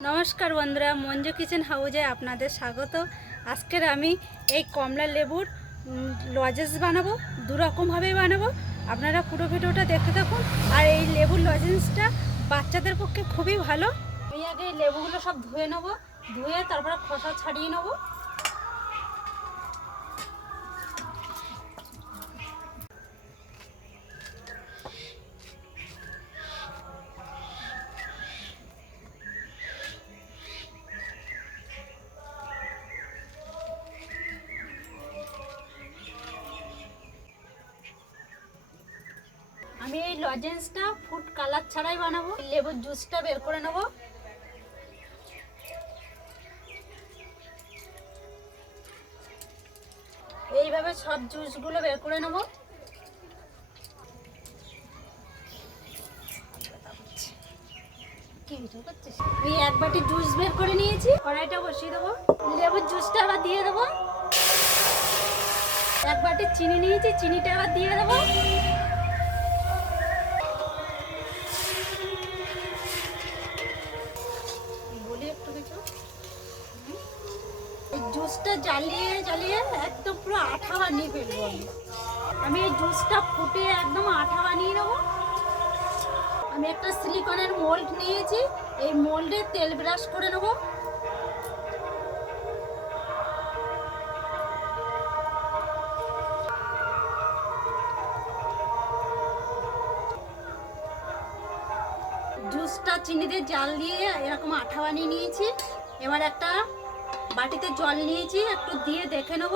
নমস্কার বন্ধুরা, মঞ্জু কিচেন হাউজে আপনাদের স্বাগত। আজকের আমি এই কমলা লেবুর লজেস লজেন্স বানাবো, দুরকমভাবেই বানাবো। আপনারা পুরো ভিডিওটা দেখতে থাকুন। আর এই লেবুর লজেন্সটা বাচ্চাদের পক্ষে খুবই ভালো। আমি আগে লেবুগুলো সব ধুয়ে নেব, ধুয়ে তারপরে খোসা ছাড়িয়ে নেব। আমি এই লজেন্সটা ফুড কালার ছাড়াই বানাবো। লেবুর জুসটা বের করে নেব। এইভাবে সব জুসগুলো বের করে নেব? আমি এক বাটি জুস বের করে নিয়েছি, কড়াইটা বসিয়ে দেবো। লেবুর জুসটা আবার দিয়ে দেবো। এক বাটি চিনি নিয়েছি, চিনিটা আবার দিয়ে দেবো। জুসটা জ্বালিয়ে জ্বালিয়ে একদম পুরো আঠা বানিয়ে ফেলব আমি। এই জুসটা ফুটিয়ে একদম আঠা বানিয়ে নেব। আমি একটা সিলিকনের মোল্ড নিয়েছি, এই মোল্ডে তেল ব্রাশ করে নেব। জুসটা চিনি দিয়ে জাল দিয়ে এরকম আঠা বানিয়ে নিয়েছি। এবার একটা বাটিতে জল নিয়েছি, একটু দিয়ে দেখে নেব।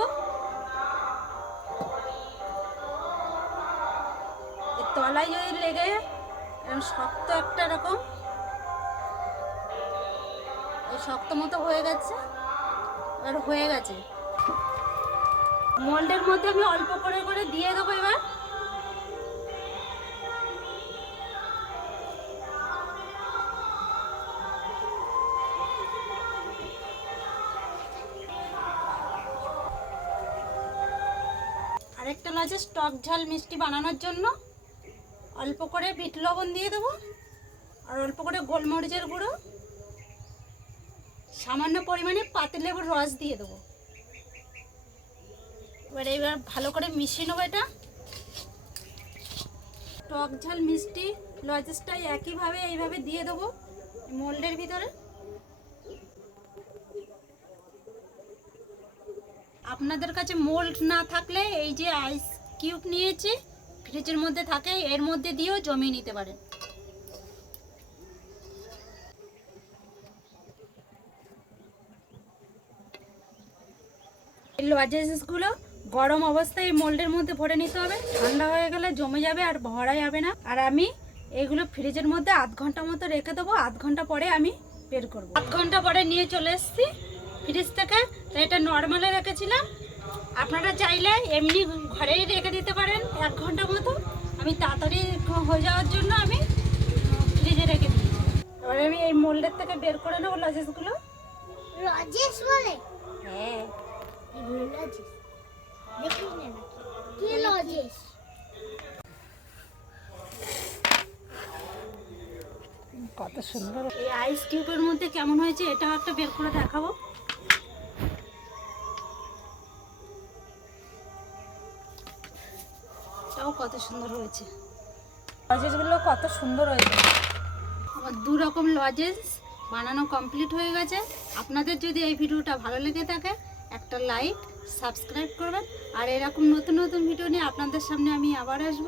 তলায় যদি লেগে শক্ত একটা এরকম এই শক্ত মতো হয়ে গেছে, এবার হয়ে গেছে। মোল্ডের মধ্যে আমি অল্প করে করে দিয়ে দেবো এবার। আরেকটা আছে টক ঝাল মিষ্টি বানানোর জন্য। অল্প করে বিট লবণ দিয়ে দেবো। আর অল্প করে গোলমরিচের গুঁড়ো। সামান্য পরিমাণে পাতিলেবুর রস দিয়ে দেবো। এবার এবার ভালো করে মিশিয়ে নেব এটা। টক ঝাল মিষ্টি লজেসটা একইভাবে এইভাবে দিয়ে দেবো। মোল্ডের ভিতরে। আপনাদের কাছে মোল্ড না থাকলে এই যে আইস কিউব নিয়েছি ফ্রিজের মধ্যে থাকে, এর মধ্যে দিয়েও জমিয়ে নিতে পারেন। এই লজেন্সগুলো গরম অবস্থায় এই মোল্ডের মধ্যে ভরে নিতে হবে। ঠান্ডা হয়ে গেলে জমে যাবে আর ভরা যাবে না। আর আমি এগুলো ফ্রিজের মধ্যে আধ ঘণ্টা মতো রেখে দেবো। আধ ঘণ্টা পরে আমি বের করব। আধ ঘণ্টা পরে নিয়ে চলে এসেছি। ফ্রিজ থেকে তো এটা নর্মালে রেখেছিলাম। আপনারা চাইলে এমনি ঘরেই রেখে দিতে পারেন এক ঘণ্টা মতো। আমি তাড়াতাড়ি হয়ে যাওয়ার জন্য আমি ফ্রিজে রেখে দিই। এবারে আমি এই মোল্ডের থেকে বের করে নেব লজেসগুলো। বলে? হ্যাঁ। দেখিস না কি? রাজেশ কত সুন্দর। এই আইস কিউবের মধ্যে কেমন হয়েছে এটাও একটা বের করে দেখাবো। কত সুন্দর হয়েছে। লজেসগুলো কত সুন্দর হয়েছে। আমার দু রকম লজেস বানানো কমপ্লিট হয়ে গেছে। আপনাদের যদি এই ভিডিওটা ভালো লেগে থাকে একটা লাইক সাবস্ক্রাইব করবেন। আর এরকম নতুন নতুন ভিডিও নিয়ে আপনাদের সামনে আমি আবার আসব।